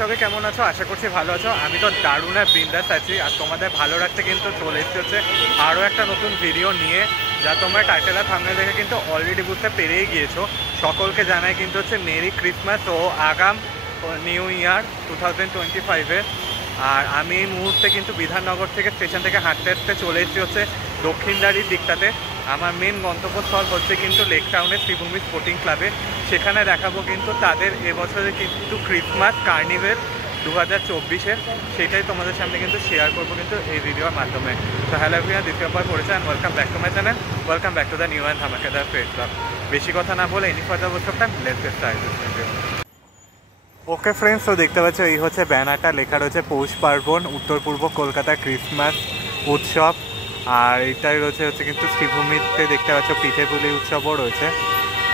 সবাই কেমন আছো? আশা করছি ভালো আছো। আমি তো দারুণ আর বিন্দাস আছি। আর তোমাদের ভালো রাখতে কিন্তু চলে এসেছি হচ্ছে আরও একটা নতুন ভিডিও নিয়ে, যা তোমরা টাইটেল আর থাম্বনেল দেখে কিন্তু অলরেডি বুঝতে পেরেই গিয়েছো। সকলকে জানাই কিন্তু হচ্ছে মেরি ক্রিসমাস ও আগাম নিউ ইয়ার 2025-এর। আর আমি এই মুহূর্তে কিন্তু বিধাননগর থেকে স্টেশন থেকে হাঁটতে হাঁটতে চলে এসেছি হচ্ছে দক্ষিণদারির দিকটাতে। আমার মেন গন্তব্যস্থল হচ্ছে কিন্তু লেক টাউনের শ্রীভূমি স্পোর্টিং ক্লাবে। সেখানে দেখাবো কিন্তু তাদের এবছরে কিন্তু ক্রিসমাস কার্নিভেল 2024-এর, সেটাই তোমাদের সামনে কিন্তু শেয়ার করবো কিন্তু এই ভিডিওর মাধ্যমে। তো হ্যালো এভরিওয়ান, দিস ইজ পড়েছে and welcome back to my channel, welcome back to the new and ধামাকাদার ফেস ব্লগ। বেশি কথা না বলে any further waste of time, let's get started video. Okay friends, তো দেখতে পাচ্ছ এই হচ্ছে ব্যানারটা, লেখা রয়েছে পৌষ পার্বণ উত্তর পূর্ব কলকাতা ক্রিসমাস উৎসব। আর এটাই রয়েছে কিন্তু শ্রীভূমিতে দেখতে পাচ্ছ পিঠে পুলি উৎসবও রয়েছে।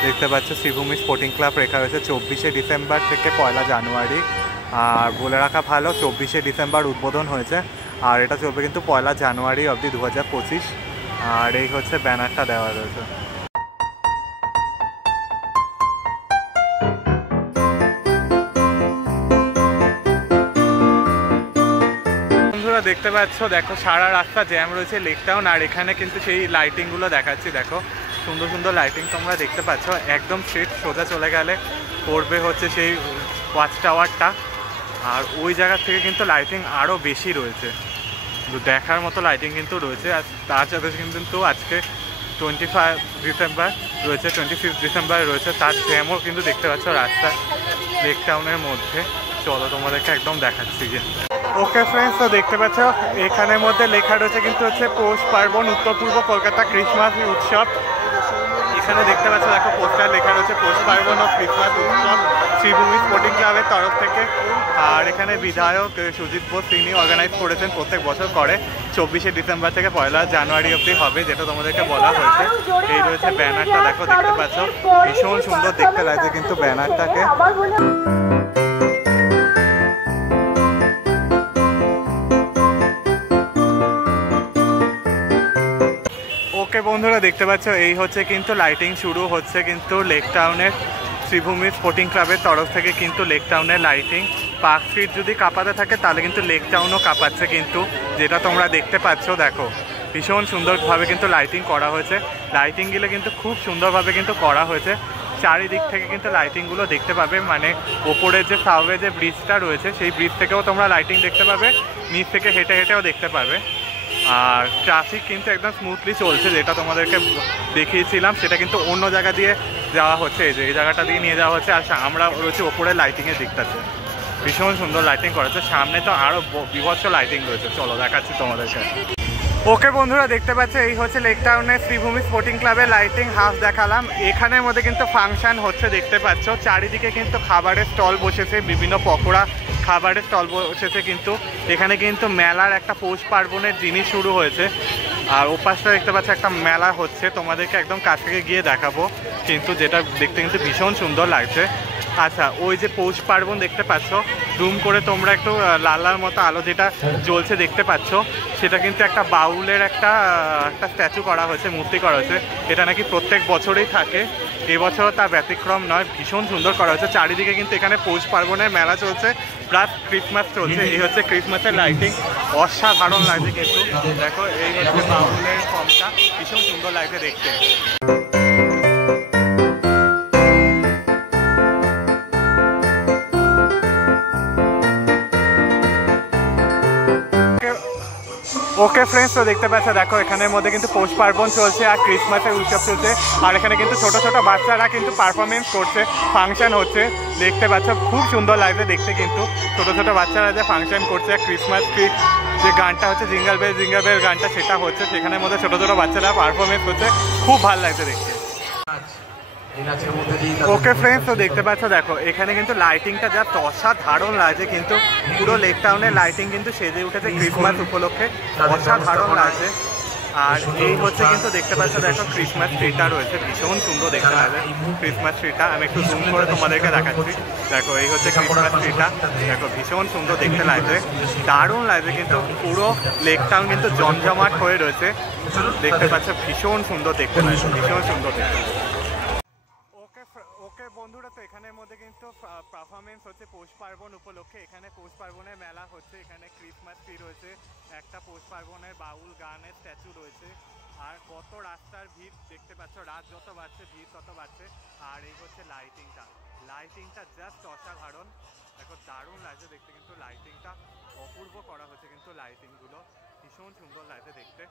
দেখতে পাচ্ছ শ্রীভূমি স্পোর্টিং ক্লাব লেখা রয়েছে 24শে ডিসেম্বর থেকে 1 জানুয়ারি। আর বলে রাখা ভালো, 24শে ডিসেম্বর উদ্বোধন হয়েছে আর এটা চলবে কিন্তু 1 জানুয়ারি অবধি 2025। আর এই হচ্ছে ব্যানারটা দেওয়া রয়েছে। দেখতে পাচ্ছ, দেখো সারা রাস্তা জ্যাম রয়েছে লেক টাউন। আর এখানে কিন্তু সেই লাইটিংগুলো দেখাচ্ছি, দেখো সুন্দর সুন্দর লাইটিং তোমরা দেখতে পাচ্ছ। একদম স্ট্রেট সোজা চলে গেলে পড়বে হচ্ছে সেই ওয়াচ টাওয়ারটা। আর ওই জায়গা থেকে কিন্তু লাইটিং আরও বেশি রয়েছে, দেখার মতো লাইটিং কিন্তু রয়েছে। আর তার সাথে কিন্তু আজকে 25 ডিসেম্বর রয়েছে, 26 ডিসেম্বর রয়েছে, তার জ্যামও কিন্তু দেখতে পাচ্ছ রাস্তা লেক টাউনের মধ্যে। চলো তোমাদেরকে একদম দেখাচ্ছি যে ওকে ফ্রেন্ডস, তো দেখতে পাচ্ছ এখানের মধ্যে লেখা রয়েছে কিন্তু হচ্ছে পৌষ পার্বণ উত্তর পূর্ব কলকাতা ক্রিসমাস উৎসব। এখানে দেখতে পাচ্ছ দেখো পোস্টার লেখা রয়েছে পৌষ পার্বণ ও ক্রিসমাস উৎসব শ্রীভূমি স্পোর্টিং ক্লাবের তরফ থেকে। আর এখানে বিধায়ক সুজিত বোস তিনি অর্গানাইজ করেছেন, প্রত্যেক বছর করে 24শে ডিসেম্বর থেকে 1 জানুয়ারি অবধি হবে, যেটা তোমাদেরকে বলা হয়েছে। এই রয়েছে ব্যানারটা, দেখো দেখতে পাচ্ছ ভীষণ সুন্দর দেখতে লাগছে কিন্তু ব্যানারটাকে। ওকে বন্ধুরা, দেখতে পাচ্ছ এই হচ্ছে কিন্তু লাইটিং শুরু হচ্ছে কিন্তু লেক টাউনের শ্রীভূমি স্পোর্টিং ক্লাবের তরফ থেকে কিন্তু লেক টাউনের লাইটিং। পার্ক স্ট্রিট যদি কাঁপাতে থাকে তাহলে কিন্তু লেক টাউনও কাঁপাচ্ছে কিন্তু, যেটা তোমরা দেখতে পাচ্ছ। দেখো ভীষণ সুন্দরভাবে কিন্তু লাইটিং করা হয়েছে। লাইটিংগুলো কিন্তু খুব সুন্দরভাবে কিন্তু করা হয়েছে। চারিদিক থেকে কিন্তু লাইটিংগুলো দেখতে পাবে, মানে ওপরের যে সাবওয়ে যে ব্রিজটা রয়েছে সেই ব্রিজ থেকেও তোমরা লাইটিং দেখতে পাবে, নিচ থেকে হেঁটে হেঁটেও দেখতে পাবে। আর ট্রাফিক কিন্তু একদম স্মুথলি চলছে, যেটা তোমাদেরকে দেখিয়েছিলাম সেটা কিন্তু অন্য জায়গা দিয়ে যাওয়া হচ্ছে, এই যে এই জায়গাটা দিয়ে নিয়ে যাওয়া হচ্ছে। আর আমরা রয়েছে ওপরে লাইটিংয়ের দিকটাতে, ভীষণ সুন্দর লাইটিং করেছে। সামনে তো আরও বিভৎস লাইটিং রয়েছে, চলো দেখাচ্ছি তোমাদেরকে। ওকে বন্ধুরা, দেখতে পাচ্ছ এই হচ্ছে লেক টাউনের শ্রীভূমি স্পোর্টিং ক্লাবের লাইটিং হাফ দেখালাম। এখানের মধ্যে কিন্তু ফাংশন হচ্ছে দেখতে পাচ্ছ। চারিদিকে কিন্তু খাবারের স্টল বসেছে, বিভিন্ন পকোড়া খাবারের স্টল বসেছে কিন্তু। এখানে কিন্তু মেলার একটা পৌষ পার্বণের জিনিস শুরু হয়েছে। আর ওপাশটা দেখতে পাচ্ছ একটা মেলা হচ্ছে, তোমাদেরকে একদম কাছ থেকে গিয়ে দেখাবো কিন্তু, যেটা দেখতে কিন্তু ভীষণ সুন্দর লাগছে। আচ্ছা, ওই যে পৌষ পার্বণ দেখতে পাচ্ছ, জুম করে তোমরা একটু লাল লাল মতো আলো যেটা জ্বলছে দেখতে পাচ্ছ, সেটা কিন্তু একটা বাউলের একটা স্ট্যাচু করা হয়েছে, মূর্তি করা হয়েছে। এটা নাকি প্রত্যেক বছরেই থাকে, এবছরও তার ব্যতিক্রম নয়। ভীষণ সুন্দর করা হয়েছে। চারিদিকে কিন্তু এখানে পৌষ পার্বণের মেলা চলছে, প্লাস ক্রিসমাস চলছে। এই হচ্ছে ক্রিসমাসের লাইটিং, অসাধারণ লাগছে কিন্তু। দেখো এই হচ্ছে বাউলের ফর্মটা, ভীষণ সুন্দর লাগছে দেখতে। ওকে ফ্রেন্ডস, তো দেখতে পাচ্ছ দেখো এখানের মধ্যে কিন্তু পৌষ পার্বণ চলছে আর ক্রিসমাসের উৎসব চলছে। আর এখানে কিন্তু ছোট ছোট বাচ্চারা কিন্তু পারফরমেন্স করছে, ফাংশন হচ্ছে দেখতে পাচ্ছ। খুব সুন্দর লাগছে দেখতে কিন্তু, ছোট ছোট বাচ্চারা যে ফাংশন করছে। ক্রিসমাস ট্রি যে গানটা হচ্ছে জিঙ্গল বেল গানটা, সেটা হচ্ছে সেখানের মধ্যে ছোট ছোট বাচ্চারা পারফরমেন্স করছে, খুব ভালো লাগছে দেখতে। ওকে ফ্রেন্ডস, তো দেখতে পাচ্ছ দেখো এখানে কিন্তু লাইটিংটা যা অসাধারণ লাগছে কিন্তু। পুরো লেক টাউনের লাইটিং কিন্তু সেজে উঠেছে ক্রিসমাস উপলক্ষে, অসাধারণ লাগছে। আর এই হচ্ছে কিন্তু দেখতে পাচ্ছ দেখো ক্রিসমাস ট্রিটা রয়েছে, ভীষণ সুন্দর দেখতে লাগছে ক্রিসমাস ট্রিটা। আমি একটু জুম করে তোমাদেরকে দেখাচ্ছি। দেখো এই হচ্ছে ক্রিসমাস ট্রিটা, দেখো ভীষণ সুন্দর দেখতে লাগছে, দারুণ লাগছে কিন্তু। পুরো লেক টাউন কিন্তু জমজমাট হয়ে রয়েছে, দেখতে পাচ্ছ ভীষণ সুন্দর দেখতে লাগছে, ভীষণ সুন্দর দেখতে লাগছে। ওকে বন্ধুরা, তো এখানের মধ্যে কিন্তু পারফরমেন্স হচ্ছে পৌষ পার্বণ উপলক্ষে। এখানে পৌষ পার্বণের মেলা হচ্ছে, এখানে ক্রিসমাস ট্রি রয়েছে, একটা পৌষ পার্বণের বাউল গানের স্ট্যাচু রয়েছে। আর কত রাস্তার ভিড় দেখতে পাচ্ছ, রাত যত বাড়ছে ভিড় তত বাড়ছে। আর এই হচ্ছে লাইটিংটা জাস্ট অসাধারণ, দেখো দারুণ লাগছে দেখতে, কিন্তু লাইটিংটা অপূর্ব করা হচ্ছে, কিন্তু লাইটিংগুলো ভীষণ সুন্দর লাগছে দেখতে।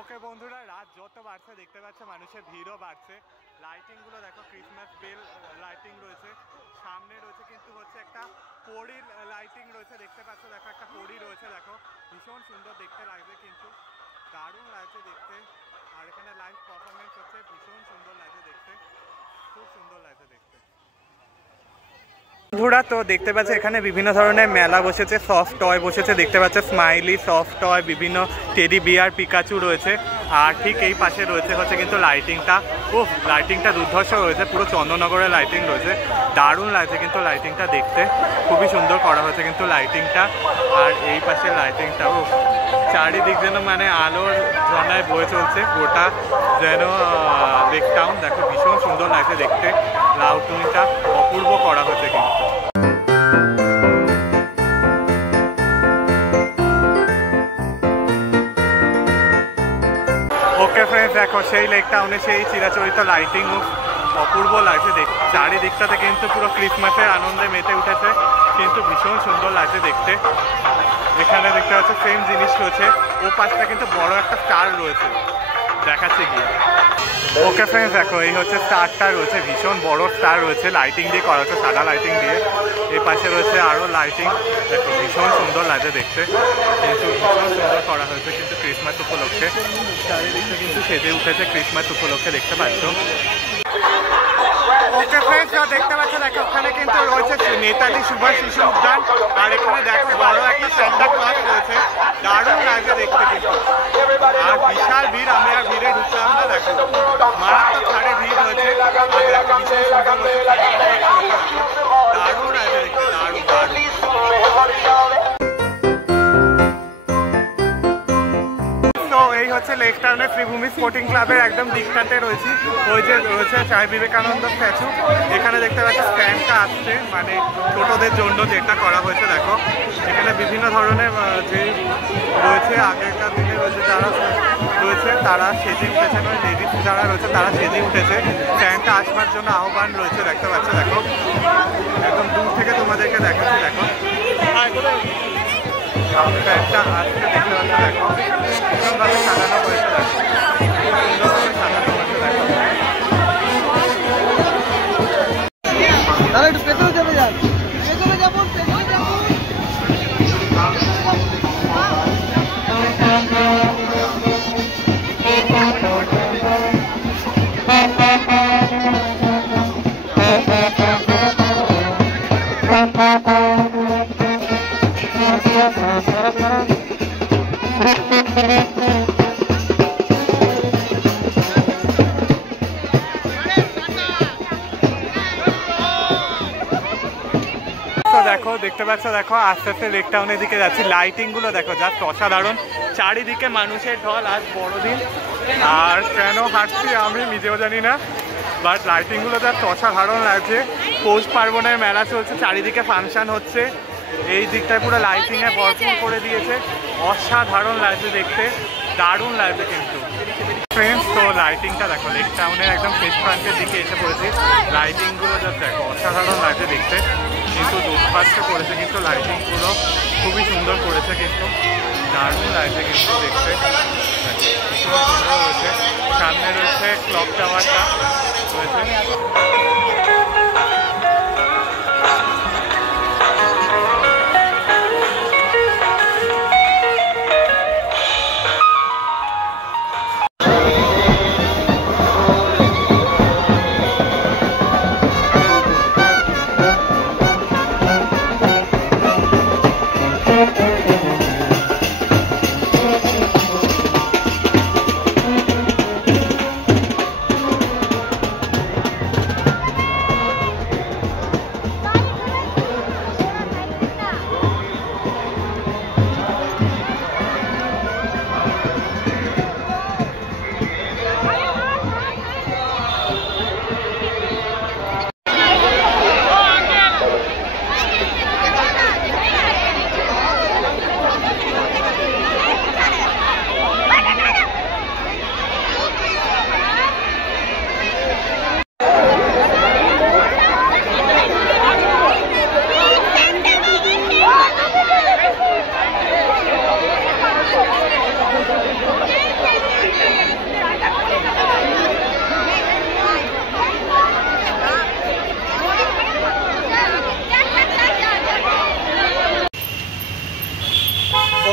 ওকে বন্ধুরা, রাত যত বাড়ছে দেখতে পাচ্ছ মানুষের ভিড়ও বাড়ছে। লাইটিংগুলো দেখো, ক্রিসমাস বেল লাইটিং রয়েছে, সামনে রয়েছে কিন্তু হচ্ছে একটা পরীর লাইটিং রয়েছে দেখতে পাচ্ছ, দেখো একটা পরী রয়েছে, দেখো ভীষণ সুন্দর দেখতে লাগছে, কিন্তু দারুণ লাগছে দেখতে। আর এখানে লাইভ পারফরমেন্স হচ্ছে, ভীষণ সুন্দর লাগছে দেখতে, খুব সুন্দর লাগছে দেখতে। বন্ধুরা, তো দেখতে পাচ্ছ এখানে বিভিন্ন ধরনের মেলা বসেছে, সফট টয় বসেছে দেখতে পাচ্ছ, স্মাইলি সফট টয়, বিভিন্ন টেডি বিয়ার, পিকাচু রয়েছে। আর ঠিক এই পাশে রয়েছে হচ্ছে কিন্তু লাইটিংটা দুর্ধর্ষ রয়েছে, পুরো চন্দননগরের লাইটিং রয়েছে, দারুণ লাগছে কিন্তু লাইটিংটা দেখতে, খুবই সুন্দর করা হয়েছে কিন্তু লাইটিংটা। আর এই পাশে লাইটিংটাও চারিদিক যেন মানে আলোর ঝর্ণায় বয়ে চলছে, গোটা যেন লেক টাউন, দেখো ভীষণ সুন্দর লাগছে দেখতে, লাউটিংটা অপূর্ব করা হয়েছে কিন্তু। ওকে ফ্রেন্ডস, দেখো সেই লেক টাউনে সেই চিরাচরিত লাইটিং অপূর্ব লাগছে দেখতে, চারিদিকটাতে কিন্তু পুরো ক্রিসমাসের আনন্দে মেতে উঠেছে, কিন্তু ভীষণ সুন্দর লাগছে দেখতে। এখানে দেখতে পাচ্ছ সেম জিনিস রয়েছে, ও পাশটা কিন্তু বড় একটা স্টার রয়েছে, দেখাচ্ছে গিয়ে। ওকে ফ্রেন্ডস, দেখো এই হচ্ছে স্টারটা রয়েছে, ভীষণ বড় স্টার রয়েছে, লাইটিং দিয়ে করা হচ্ছে, সাদা লাইটিং দিয়ে। এই পাশে রয়েছে আরও লাইটিং, দেখো ভীষণ সুন্দর লাগছে দেখতে, কিন্তু ভীষণ সুন্দর করা হয়েছে কিন্তু ক্রিসমাস উপলক্ষে, চারিদিকটা কিন্তু সেজে উঠেছে ক্রিসমাস উপলক্ষে দেখতে পাচ্ছ। ওকে ফ্রেন্ডস, দেখতে পাচ্ছ দেখো ওখানে কিন্তু রয়েছে নেতাজি সুভাষ শিশু উদ্যান, আর এখানে দেখো বড় একটা সান্টা ক্লজ রয়েছে, দারুণ লাগছে দেখতে কিন্তু। আর বিশাল ভিড়, আমি আর ভিড়ে ঢুকলাম না, দেখো মারাত্মক হারে ভিড় রয়েছে, আর দেখো ভীষণ সুন্দর রয়েছে, দারুণ লাগছে দেখতে, দারুণ দারুণ। এই হচ্ছে লেক টাউনের ত্রিভূমি স্পোর্টিং ক্লাবের একদম দিকটাতে রয়েছি, ওই যে রয়েছে স্বামী বিবেকানন্দ স্ট্যাচু। এখানে দেখতে পাচ্ছি স্ট্যান্ডটা আসছে, মানে ছোটদের জন্য যেটা করা হয়েছে, দেখো এখানে বিভিন্ন ধরনের যে রয়েছে আগেকার দিনে রয়েছে, যারা রয়েছে তারা সেজে উঠেছে, নয় লেডিস যারা রয়েছে তারা সেজে উঠেছে, স্ট্যান্ডটা আসবার জন্য আহ্বান রয়েছে দেখতে পাচ্ছ, দেখো একদম দূর থেকে তোমাদেরকে দেখাচ্ছি, দেখো স্ট্যান্ডটা আসছে দেখতে পাচ্ছ, দেখো ভীষণভাবে সাজানো হয়েছে, দেখো সুন্দরভাবে সাজানো হয়েছে, দেখো। একটু পেছনে চলে যান, পেছনে যাবো, পেছনে যাবো। দেখো দেখতে পাচ্ছ, দেখো আস্তে আস্তে লেক টাউনের দিকে যাচ্ছি, লাইটিং গুলো দেখো জাস্ট অসাধারণ, চারিদিকে মানুষের ঢল, আজ বড়দিন, আর কেন হাঁটছি আমি নিজেও জানি না, বাট লাইটিং গুলো জাস্ট অসাধারণ লাগছে। পৌষ পার্বণের মেলা চলছে, চারিদিকে ফাংশন হচ্ছে, এই দিকটায় পুরো লাইটিং এ ভরপুর করে দিয়েছে, অসাধারণ লাগছে দেখতে, দারুণ লাগছে কিন্তু ফ্রেন্ডস। তো লাইটিংটা দেখো, লেক টাউনের একদম শেষ প্রান্তের দিকে এসে পড়েছি, লাইটিং গুলো জাস্ট দেখো অসাধারণ লাগছে দেখতে, কিন্তু দুর্ভাগ্য করেছে কিন্তু লাইটিংগুলো খুবই সুন্দর করেছে, কিন্তু দারুণ লাগছে কিন্তু দেখতে, ভীষণ সুন্দর রয়েছে। সামনে রয়েছে ক্লক টাওয়ারটা রয়েছে।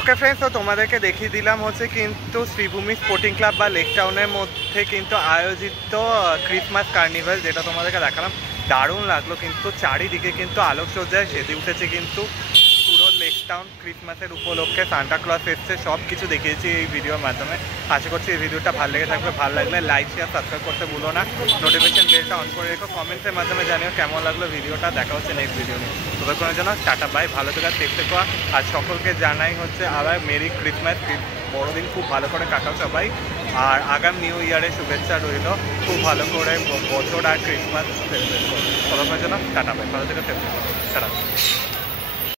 ওকে ফ্রেন্ডস, তো তোমাদেরকে দেখিয়ে দিলাম হচ্ছে কিন্তু শ্রীভূমি স্পোর্টিং ক্লাব বা লেক টাউনের মধ্যে কিন্তু আয়োজিত ক্রিসমাস কার্নিভাল, যেটা তোমাদেরকে দেখালাম। দারুণ লাগলো, কিন্তু চারিদিকে কিন্তু আলোকসজ্জায় সেজে উঠেছে কিন্তু পুরো লেক টাউন। ক্রিসমাসের উপলক্ষে সান্টা ক্লজ এসছে, সব কিছু দেখিয়েছি এই ভিডিওর মাধ্যমে। আশা করছি এই ভিডিওটা ভালো লেগে থাকবে। ভালো লাগলে লাইক শেয়ার সাবস্ক্রাইব করতে ভুলো না, নোটিফিকেশন বেলটা অন করে রেখো। কমেন্টসের মাধ্যমে জানিও কেমন লাগলো ভিডিওটা। দেখা হচ্ছে নেক্সট ভিডিও নিয়ে। ততক্ষণের জন্য টাটা বাই, ভালো থেকো, সেফ থেকো। আর সকলকে জানাই হচ্ছে আবার মেরি ক্রিসমাস, বড়দিন খুব ভালো করে কাটাও সবাই। আর আগাম নিউ ইয়ারের শুভেচ্ছা রইল, খুব ভালো করে বছর আর ক্রিসমাস সেলিব্রেট করো। ততক্ষণের জন্য টাটা বাই, ভালো থেকো, সেফ থেকো, টাটা।